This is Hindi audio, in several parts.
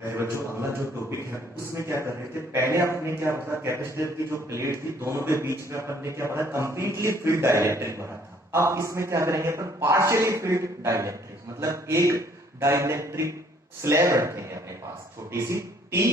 बच्चों अगला जो टॉपिक है उसमें क्या कर रहे थे, पहले आपने क्या पता कैपेसिटर की जो प्लेट थी दोनों के बीच में अपन ने क्या पता कंप्लीटली फील्ड डाइलेक्ट्रिक बना था। अब इसमें क्या करेंगे अपन पार्शियली फील्ड डाइलेक्ट्रिक, मतलब एक डाइलेक्ट्रिक स्लैब रखेंगे अपने पास छोटी सी टी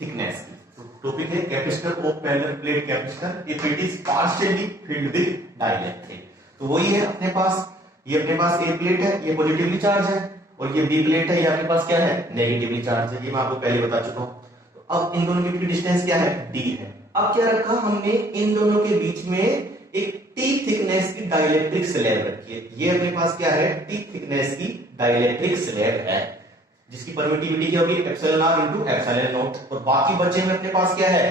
थिकनेस की। तो टॉपिक है capacitor of parallel plate capacitor if it is partially field with dielectric. तो वही है अपने पास, ये अपने पास ए प्लेट है, ये पॉजिटिवली चार्ज है, और ये बी प्लेट है, ये आपके पास क्या है नेगेटिवली चार्ज है, ये मैं आपको पहले बता चुका हूं। तो अब इन दोनों के बीच डिस्टेंस क्या है डी है। अब क्या रखा हमने, इन दोनों के बीच में एक टी थिकनेस की डाइलेक्ट्रिक स्लैब रखी है। ये अपने पास क्या है टी थिकनेस की डाइलेक्ट्रिक स्लैब है जिसकी परमिटिविटी क्या होगी epsilon R into epsilon naught, और बाकी बचे में अपने पास क्या है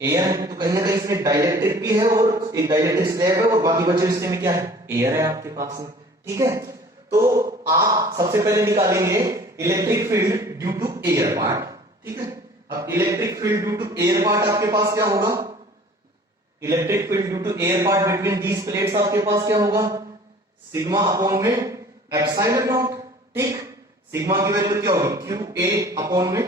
एयर। तो कहीं ना कहीं इसमें डाइलेक्ट्रिक भी है और एक डाइलेक्ट्रिक स्लैब है, और बाकी बचे हिस्से में क्या है एयर है आपके पास में। ठीक है, तो आप सबसे पहले निकालेंगे electric field due to air part. ठीक है, अब electric field due to air part आपके पास क्या होगा, electric field due to air part between these plates आपके पास क्या होगा सिग्मा अपॉन में एप्सिलॉन नॉट। ठीक, सिग्मा की वैल्यू क्या होगी क्यू ए अपॉन में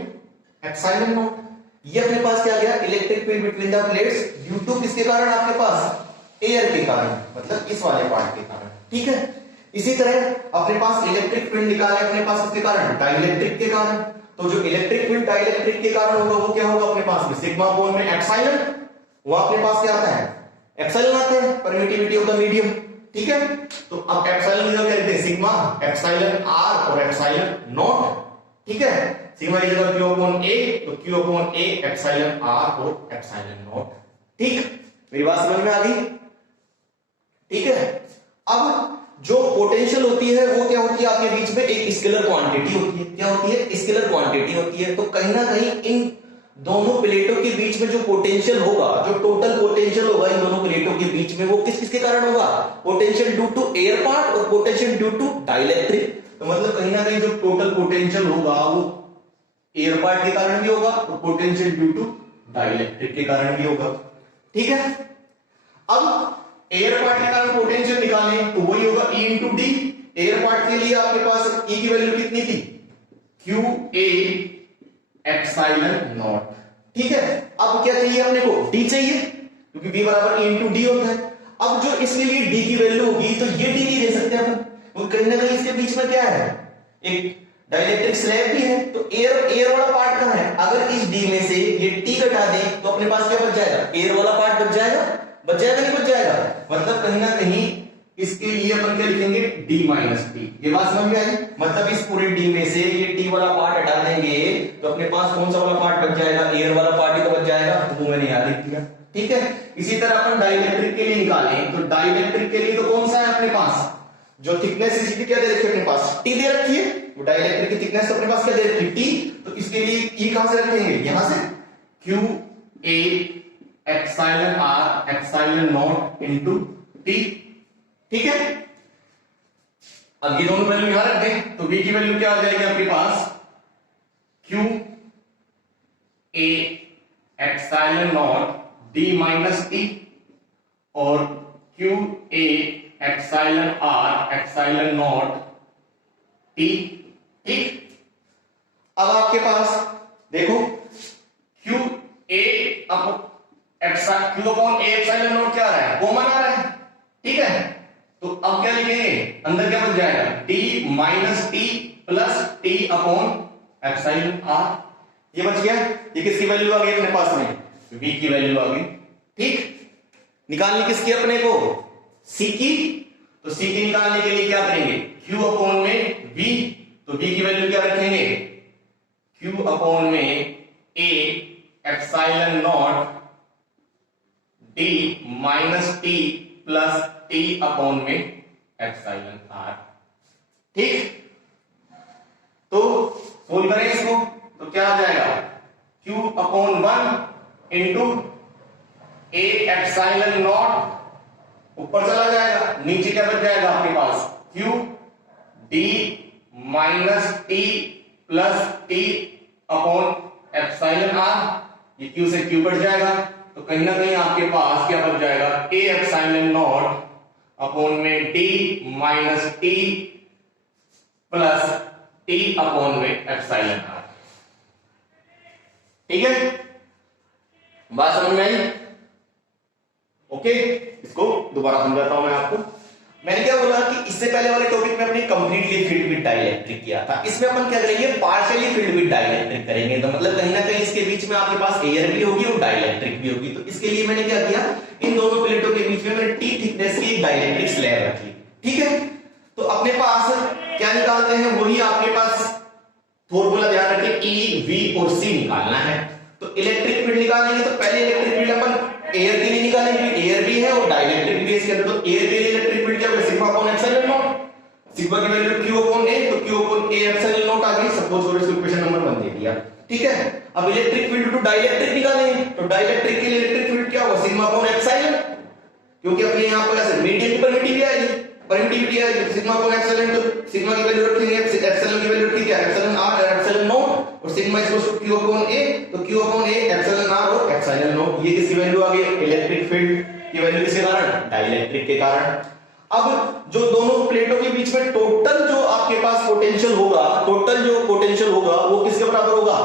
एप्सिलॉन नॉट। ये अपने पास क्या गया electric field between the plates due to किसके कारण आपके पास एयर के कारण, मतलब इस वाले पार्ट के कारण। ठीक है, इसी तरह अपने पास इलेक्ट्रिक फील्ड निकाले अपने पास किसके कारण डाइलेक्ट्रिक के कारण। तो जो इलेक्ट्रिक फील्ड डाइलेक्ट्रिक के कारण होगा वो क्या होगा अपने पास में सिग्मा अपॉन में एप्सिलॉन, वो अपने पास क्या आता है एप्सिलॉन आता है, परमिटिविटी ऑफ द मीडियम। ठीक है, तो अब एप्सिलॉन क्या कहते हैं सिग्मा एप्सिलॉन आर और एप्सिलॉन नॉट। ठीक है, सिग्मा की जगह क्यू अपॉन ए, तो क्यू अपॉन ए एप्सिलॉन आर और एप्सिलॉन नॉट। ठीक, मेरी बात समझ में आ गई। ठीक है, अब जो पोटेंशियल होती है वो क्या होती है आपके बीच में एक स्केलर क्वांटिटी होती है। क्या होती है स्केलर क्वांटिटी होती है। तो कहीं ना कहीं इन दोनों प्लेटों के बीच में जो पोटेंशियल होगा, जो टोटल पोटेंशियल होगा इन दोनों प्लेटों के बीच में, वो किस किसके कारण होगा potential due to air part और पोटेंशियल ड्यू टू डाइलेक्ट्रिक। तो मतलब कहीं ना कहीं जो टोटल पोटेंशियल होगा वो एयर पार्ट के कारण भी होगा और पोटेंशियल ड्यू टू डाइलेक्ट्रिक के कारण भी होगा। ठीक है, अब एयर पार्ट के कारण पोटेंशियल निकालें तो वही होगा E into D. Air part के लिए आपके पास E की वैल्यू कितनी थी क्यू ए एप्सिलॉन नॉट। ठीक है, अब क्या चाहिए अपने को D चाहिए क्योंकि V बराबर E इंटू डी होता है। अब जो इसके लिए D की वैल्यू होगी तो ये D नहीं दे सकते अपन, वो कहीं ना कहीं इसके बीच में क्या है एक डाइलेक्ट्रिक स्लैब भी है। तो एयर वाला पार्ट कहां है, अगर इस D में से ये T घटा दें तो अपने पास क्या बच जाएगा एयर वाला पार्ट बच जाएगा नहीं बच जाएगा, मतलब कहीं ना कहीं इसके लिए अपन क्या लिखेंगे D माइनस टी। ये बात समझ में आई, मतलब इस पूरे D में से ये T वाला पार्ट हटा देंगे तो अपने पास कौन सा वाला पार्ट बच जाएगा एयर वाला पार्ट ही तो बच जाएगा, तो वो मैंने याद लिख दिया। ठीक है, इसी तरह अपन डाइलेक्ट्रिक के लिए निकालें तो डाइलेक्ट्रिक के लिए तो कौन सा है अपने पास जो थिकनेस इसकी क्या दे रखी है अपने पास टी दे रखी है, वो डाइलेक्ट्रिक की थिकनेस अपने पास क्या दे रखी है टी। तो इसके लिए E कहां से रखेंगे यहां से Q A epsilon are epsilon not into T. ठीक है, अब ये दोनों वैल्यू यहां रख दें तो V की वैल्यू क्या आ जाएगी आपके पास q A epsilon not d minus t और q A epsilon are epsilon not t. ठीक, अब आपके पास देखो q a q upon A epsilon not क्या आ रहा है कॉमन आ रहा है। ठीक है, तो अब क्या लिखेंगे अंदर क्या बच जाएगा T minus T plus T upon epsilon R. ये बच गया, ये किसकी वैल्यू आ गई अपने पास में V की वैल्यू आ गई। ठीक, निकालनी किसकी अपने को C की, तो C की निकालने के लिए क्या करेंगे Q अपॉन में V, तो V की वैल्यू क्या रखेंगे Q अपॉन में A epsilon not D minus T plus T upon में एप्सिलॉन आर। ठीक, तो सोल्व करें इसको तो क्या आ जाएगा Q upon 1 into A epsilon naught ऊपर चला जाएगा, नीचे क्या बच जाएगा आपके पास Q D minus T plus T upon epsilon R. ये Q से Q कट जाएगा तो कहीं ना कहीं आपके पास क्या बच जाएगा A एप्सिलॉन नॉट अपॉन में D minus T plus T upon में एप्सिलॉन आर। ठीक है, बात समझ में आई? ओके, इसको दोबारा समझाता हूं मैं आपको। मैंने क्या बोला कि इससे पहले वाले टॉपिक में अपने कंप्लीटली फील्ड विद डाइलेक्ट्रिक किया था, इसमें अपन क्या करेंगे, पार्शियली फील्ड विद डाइलेक्ट्रिक करेंगे। तो मतलब कहीं ना कहीं इसके बीच में आपके पास एयर भी होगी और डाइलेक्ट्रिक भी होगी। तो इसके लिए मैंने क्या किया, इन दोनों प्लेटों के बीच में मैंने टी थिकनेस की एक डाइलेक्ट्रिक स्लैब रखी। ठीक है, तो अपने पास क्या निकालते हैं, वही आपके पास फॉर्मूला ध्यान रखिए, ई वी और सी निकालना है। तो इलेक्ट्रिक फील्ड निकालेंगे तो पहले इलेक्ट्रिक फील्ड अपन एयर के लिए निकालेंगे, एयर भी है और डाइलेक्ट्रिक भी है इसके अंदर। तो एयर के लिए इलेक्ट्रिक फील्ड क्या होगा, sigma upon epsilon not, sigma की वैल्यू q अपॉन a, तो q upon a epsilon not आ गई। सपोज करो इसको इक्वेशन नंबर 1 दे दिया। ठीक है, अब इलेक्ट्रिक फील्ड टू डाइलेक्ट्रिक निकालेंगे, तो डाइलेक्ट्रिक के लिए इलेक्ट्रिक फील्ड क्या होगा, सिग्मा अपॉन एप्सिलॉन, क्योंकि अपने यहां पर कैसे मीडियम की परमिटिविटी आएगी, परमिटिविटी आएगी, सिग्मा अपॉन एप्सिलॉन, तो सिग्मा की वैल्यू रखेंगे, एप्सिलॉन की वैल्यू रखी क्या, एप्सिलॉन r एप्सिलॉन नॉट, और sigma equals to q upon a, तो q upon a epsilon r और एप्सिलॉन नॉट। ये किसकी वैल्यू आ गई, इलेक्ट्रिक फील्ड की वैल्यू किसके कारण, डाइलेक्ट्रिक के कारण। अब जो दोनों प्लेटों के बीच में टोटल जो आपके पास पोटेंशियल होगा, टोटल जो पोटेंशियल होगा वो किसके बराबर होगा,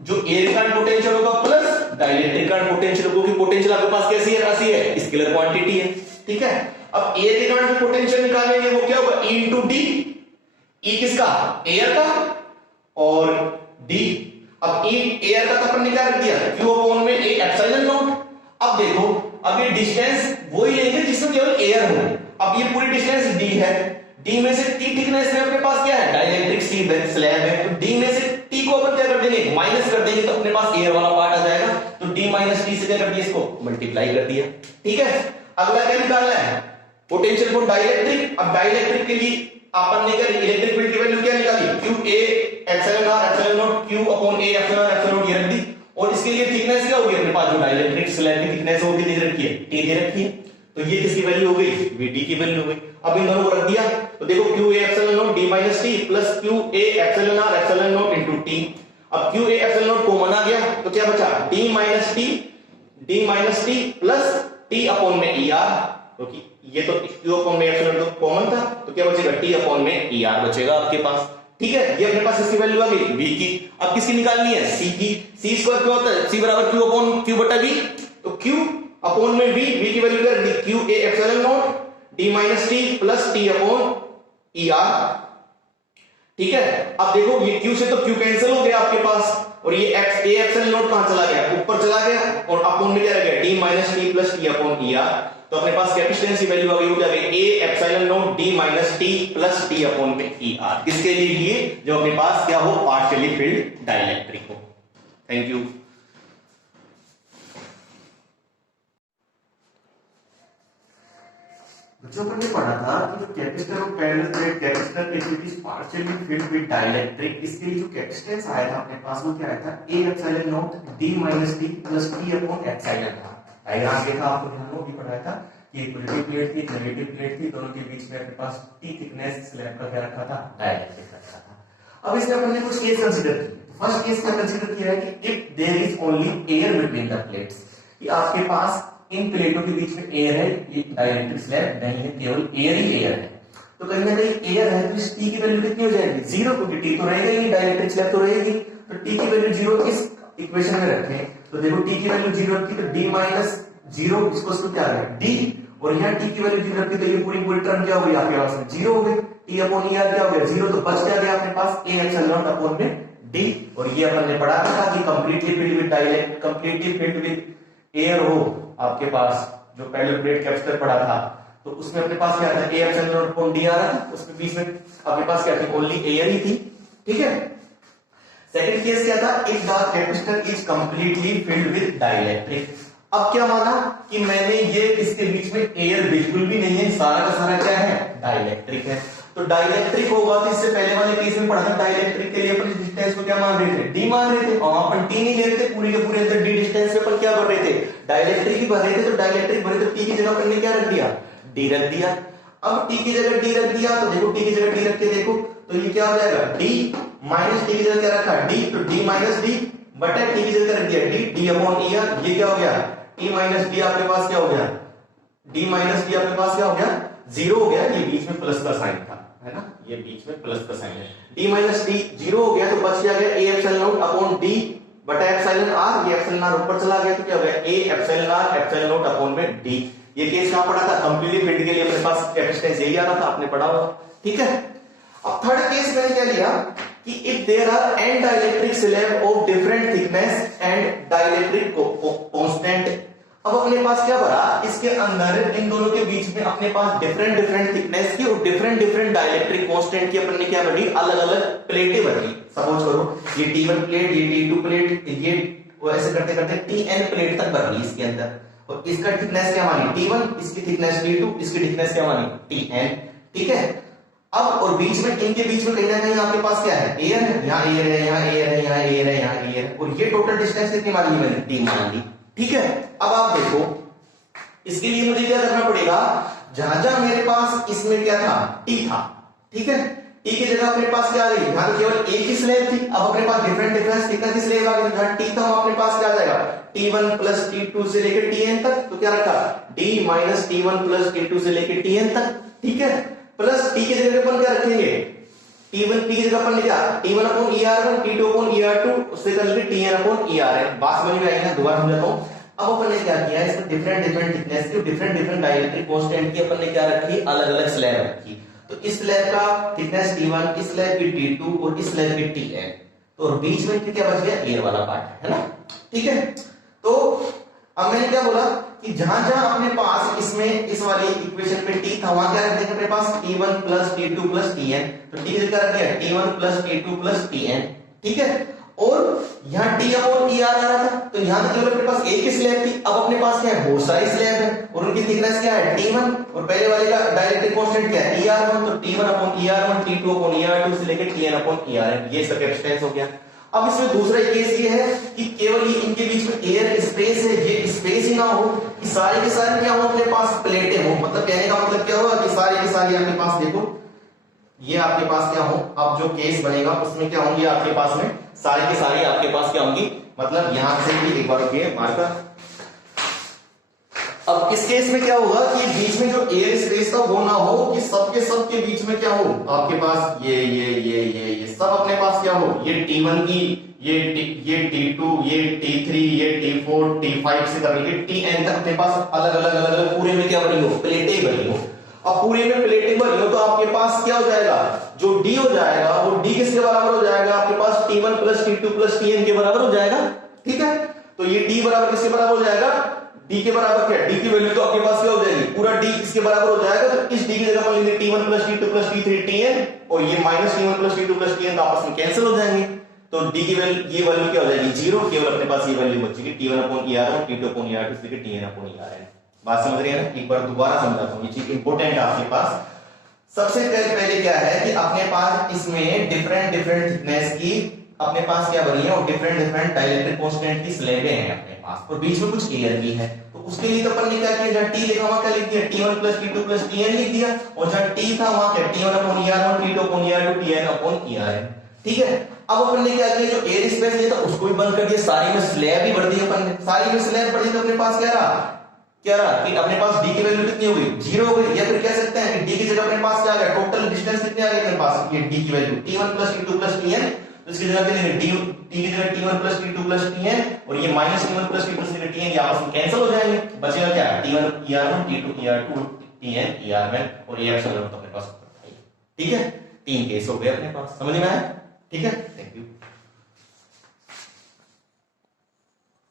जो एयर का पोटेंशियल होगा प्लस डाइलेक्ट्रिक का पोटेंशियल होगा, क्योंकि पोटेंशियल आपके पास कैसी है, राशि है, स्केलर क्वांटिटी है। ठीक है, अब एयर के कारण पोटेंशियल निकालेंगे, वो क्या होगा, E इंटू डी, ई किसका, एयर का, और डी, अब ई एयर का तो अपन ने क्या रख दिया, q अपॉन में a एप्सिलॉन नॉट। अब देखो, अब ये डिस्टेंस वही लेंगे जिसमें केवल एयर हो। अब ये पूरी डिस्टेंस d है, d में से t थिकनेस में अपने पास क्या है, डाइलेक्ट्रिक स्लैब है, तो d में से t को अपन क्या कर देंगे, माइनस कर देंगे, तो अपने पास एयर वाला पार्ट आ जाएगा। तो d माइनस t से क्या कर दिया, इसको मल्टीप्लाई कर दिया। ठीक है, अगला क्या निकालना है, पोटेंशियल फॉर डाइलेक्ट्रिक। अब डाइलेक्ट्रिक के लिए अपन ने क्या, इलेक्ट्रिक फील्ड की वैल्यू क्या निकाली, q a epsilon r epsilon not, q upon a epsilon r epsilon naught ये रख दी, और इसके लिए थिकनेस क्या होगी अपने पास, जो डाइलेक्ट्रिक स्लैब की थिकनेस होगी दे रखी है, t दे रखी है, तो ये किसकी वैल्यू हो गई, vd की वैल्यू हो गई। अब इन दोनों को रख दिया, तो देखो q a epsilon not d minus t plus q a epsilon r epsilon not into t। अब q a epsilon not common आ गया, तो क्या बचा, d minus t plus t upon में er, क्योंकि ये तो q अपॉन में एप्सिलॉन नॉट कॉमन था, तो क्या बचेगा, t अपॉन में er बचेगा आपके पास। ठीक है, ये अपने पास इसकी वैल्यू आ गई v की। अब किसकी निकालनी है, c की। c स्क्वायर क्या होता है, c बराबर q अपॉन q बटा v, तो q अपॉन में v, v की वैल्यू क्या रख दी, q a epsilon not d minus t plus t upon er। ठीक है, अब देखो ये q से तो q कैंसिल हो गया आपके पास, और ये x a एप्सिलॉन नॉट कहां चला गया, ऊपर चला गया, और अपॉन में क्या रह गया, d minus t plus t upon er। तो अपने पास कैपेसिटेंस की वैल्यू आ गई, वो क्या गई, a epsilon not d minus t plus t upon में er। किसके लिए, जो अपने पास क्या हो, पार्शियली फील्ड डाइलेक्ट्रिक हो। Thank you. बच्चों अपन ने पढ़ा था कि जो कैपेसिटर और parallel plate capacitor it is partially field with dielectric. इसके लिए जो कैपेसिटेंस आया था अपने पास वो क्या आया था, a epsilon not d minus t plus t upon epsilon था। डायग्राम ये था, आपको ध्यान हो भी पढ़ाया था कि एक पॉजिटिव प्लेट थी, एक नेगेटिव प्लेट थी, दोनों के बीच में अपने पास t थिकनेस स्लैब का क्या रखा था, डाइलेक्ट्रिक रखा था। अब इसमें अपन ने कुछ केस कंसीडर किए। फर्स्ट केस क्या कंसीडर किया है कि if there is only air between the plates, कि आपके पास इन प्लेटों के बीच में एयर है, ये डाइलेक्ट्रिक स्लैब नहीं है, केवल एयर ही एयर है। तो कहीं ना कहीं एयर है, तो इस t की वैल्यू कितनी हो जाएगी, 0, क्योंकि t तो रहेगा ही, डाइलेक्ट्रिक स्लैब तो रहेगी। तो t की वैल्यू 0 इस इक्वेशन में रखें, तो देखो t की वैल्यू 0 रखी, तो d माइनस 0 इसको क्या आ गया, d, और यहाँ t की वैल्यू 0 रखी, तो ये पूरी पूरी टर्म क्या हो गई आपके पास में, 0 हो गई। t अपॉन er क्या हो गया, 0, तो बच क्या गया अपने पास a एप्सिलॉन नॉट अपॉन में d। और ये अपन ने पढ़ा था कि completely filled with dielectric, completely filled with air हो आपके पास, जो पैरेलल प्लेट कैपेसिटर पढ़ा था, तो उसमें अपने पास क्या था, a epsilon naught upon d आ रहा था, उसमें बीच में अपने पास क्या थी, ओनली एयर ही थी। ठीक है, सेकंड केस क्या था, if the capacitor is completely filled with dielectric. अब क्या माना कि मैंने ये इसके बीच में एयर बिल्कुल भी नहीं है, सारा का सारा क्या है, डाइलेक्ट्रिक है। तो डाइलेक्ट्रिक होगा, तो इससे पहले वाले केस में पढ़ा था, डाइलेक्ट्रिक के लिए अपन डिस्टेंस को क्या मान रहे थे, d मान रहे थे, और अपन t नहीं ले रहे थे, पूरी के पूरे अंदर d डिस्टेंस पे अपन क्या भर रहे थे, डाइलेक्ट्रिक ही भर रहे थे। तो डाइलेक्ट्रिक भरे तो t की जगह अपन ने क्या रख दिया, d रख दिया। अब t की जगह d रख दिया, तो देखो t की जगह d रख के देखो, तो ये क्या हो जाएगा, d माइनस t की जगह क्या रखा, d, तो d माइनस d बटा t की जगह रख दिया d, d अपॉन er। ये क्या हो गया, t माइनस d आपके पास क्या हो गया, d माइनस d आपके पास क्या हो गया, 0 हो गया। ये बीच में प्लस का साइन था, है ना, ये बीच में प्लस का साइन है। d माइनस d 0 हो गया, तो बच क्या गया a epsilon naught upon d बटा एप्सिलॉन आर, ये एप्सिलॉन आर ऊपर चला गया तो क्या हो गया A epsilon are epsilon naught upon में डी। ये केस कहां पढ़ा था, कंप्लीटली फील्ड के लिए अपने पास कैपेसिटेंस यही आ रहा था, आपने पढ़ा होगा, ठीक है। अब थर्ड केस मैंने क्या लिया कि if there are an dielectric slab of different thickness and dielectric constant. अब अपने पास क्या भरा, इसके अंदर इन दोनों के बीच में अपने पास डिफरेंट डिफरेंट थिकनेस की और डिफरेंट डिफरेंट डाइलेक्ट्रिक कांस्टेंट की अपन ने क्या बनी, अलग अलग प्लेटें बनी। सपोज करो ये T1 प्लेट, ये T2 प्लेट, ये ऐसे करते करते Tn प्लेट तक बन रही इसके अंदर, और इसका थिकनेस क्या मानी T1, इसकी थिकनेस T2, इसकी थिकनेस क्या मानी Tn, ठीक है। अब और बीच में, इनके बीच में कहीं ना कहीं आपके पास क्या है, एयर है, यहाँ एयर है, यहाँ एयर है, यहाँ एयर है, यहाँ एयर है, और ये टोटल डिस्टेंस कितनी मान ली मैंने, T मान ली, ठीक है। अब आप देखो इसके लिए मुझे क्या करना पड़ेगा, जहां जहां मेरे पास इसमें क्या था, T था, ठीक है, T की जगह अपने पास क्या आ गई, यहां तो केवल एक ही स्लैब थी, अब अपने पास डिफरेंट डिफरेंस थिकनेस की स्लैब आ गई, जहां T था वहां अपने पास क्या आ जाएगा, T1 प्लस T2 से लेकर Tn तक, तो क्या रखा D minus T1 plus T2 से लेकर Tn तक, ठीक है, प्लस T की जगह अपन क्या रखेंगे, T1 T की जगह अपन क्या, T1 upon ER1, T2 upon ER2, उससे कर लेंगे Tn अपॉन ERn। बात समझ में आई ना, दोबारा समझाता हूं। अब अपन ने क्या किया, इसमें डिफरेंट डिफरेंट थिकनेस की डिफरेंट डिफरेंट डाइलेक्ट्रिक कांस्टेंट की अपन ने क्या रखी, अलग अलग स्लैब रखी। तो इस स्लैब का थिकनेस T1, इस स्लैब की T2 और इस स्लैब की Tn, तो बीच में क्या बच गया, एयर वाला पार्ट है ना, ठीक है। तो अब मैंने क्या बोला कि जहां जहां अपने पास इसमें इस वाली इक्वेशन में T था, वहां क्या रख देंगे अपने पास T1 plus T2 plus Tn, तो T क्या रख दिया T1 plus T2 plus Tn, ठीक है। और यहाँ T अपॉन ER आ रहा था, तो यहाँ तो केवल अपने पास एक ही स्लैब थी, अब अपने पास क्या है, बहुत सारी स्लैब है, और उनकी थिकनेस क्या है T1, और पहले वाले का डाइलेक्ट्रिक कांस्टेंट क्या है ER1, तो T1 upon ER1, T2 upon ER2 से लेकर Tn अपॉन ERn, ये इसका कैपेसिटेंस हो गया। अब इसमें दूसरा केस ये है कि केवल ये इनके बीच में एयर स्पेस है, ये स्पेस ही ना हो, कि सारे के सारे क्या हो अपने पास प्लेटें हो, मतलब कहने का मतलब क्या होगा कि सारे के सारे आपके पास देखो, ये आपके पास क्या हो, अब जो केस बनेगा उसमें क्या होंगे आपके पास में, सारे के सारे आपके पास क्या होंगी, मतलब यहां से भी एक बार रुकिए मार्कर। अब इस केस में क्या होगा कि बीच में जो एयर स्पेस था वो ना हो, कि सबके सब के बीच में क्या हो आपके पास ये सब अपने पास क्या हो, ये T1 की, ये T2, ये T3, ये T4, T5 से करके Tn तक अपने पास अलग अलग पूरे में क्या बनी हो, प्लेटें बनी हो। अब पूरे में प्लेटें बनी हो तो आपके पास क्या हो जाएगा, जो D हो जाएगा वो D किसके बराबर हो जाएगा, आपके पास T1 plus T2 plus Tn के बराबर हो जाएगा, ठीक है। तो ये D बराबर किसके बराबर हो जाएगा, D के बराबर क्या है, D की वैल्यू तो आपके पास क्या हो जाएगी, पूरा D इसके बराबर हो जाएगा, तो इस D की जगह पर लेंगे T1 plus T2 plus T3 Tn, और ये minus T1 plus T2 plus Tn आपस में कैंसिल हो जाएंगे, तो D की वैल्यू, ये वैल्यू क्या हो जाएगी, जीरो, केवल अपने पास ये वैल्यू बचेगी T1 upon ER1, T2 upon ER2 से लेकर Tn अपॉन ERn। बात समझ रही है ना, एक बार दोबारा समझाता हूं, ये चीज इंपॉर्टेंट है आपके पास। सबसे पहले क्या है कि अपने पास इसमें डिफरेंट डिफरेंट थिकनेस की अपने पास क्या बनी है, और डिफरेंट डिफरेंट डाइलेक्ट्रिक कांस्टेंट की स्लैबें हैं अपने पास, और बीच में कुछ एयर भी है, तो उसके लिए तो अपन ने क्या किया, जहां T लिखा वहां क्या लिख दिया, T1 plus T2 plus Tn लिख दिया, और जहां T था वहां क्या T1 upon ER1, T2 upon ER2, Tn upon ERn, ठीक है। अब अपन ने क्या किया, जो एयर स्पेस लिया था उसको भी बंद कर दिया, सारी में स्लैब ही भर दी अपन ने, सारी में स्लैब भर दी, तो अपने पास क्या रहा कि अपने पास D की वैल्यू कितनी हो गई, जीरो हो गई, या फिर कह सकते हैं कि D की जगह अपने पास क्या आ गया, टोटल डिस्टेंस कितनी आ गई अपने पास, ये D की value T1 plus T2 plus Tn, तो इसकी जगह क्या लेंगे T की जगह T1 plus T2 plus Tn, और ये माइनस T1 प्लस T2 से Tn, ये आपस में कैंसिल हो जाएंगे, बचेगा क्या T1 ER1, T2 ER2, Tn ERn, और ये एप्सिलॉन तो अपने पास, ठीक है। तीन केस हो गए अपने पास, समझ में आया, ठीक है, थैंक यू।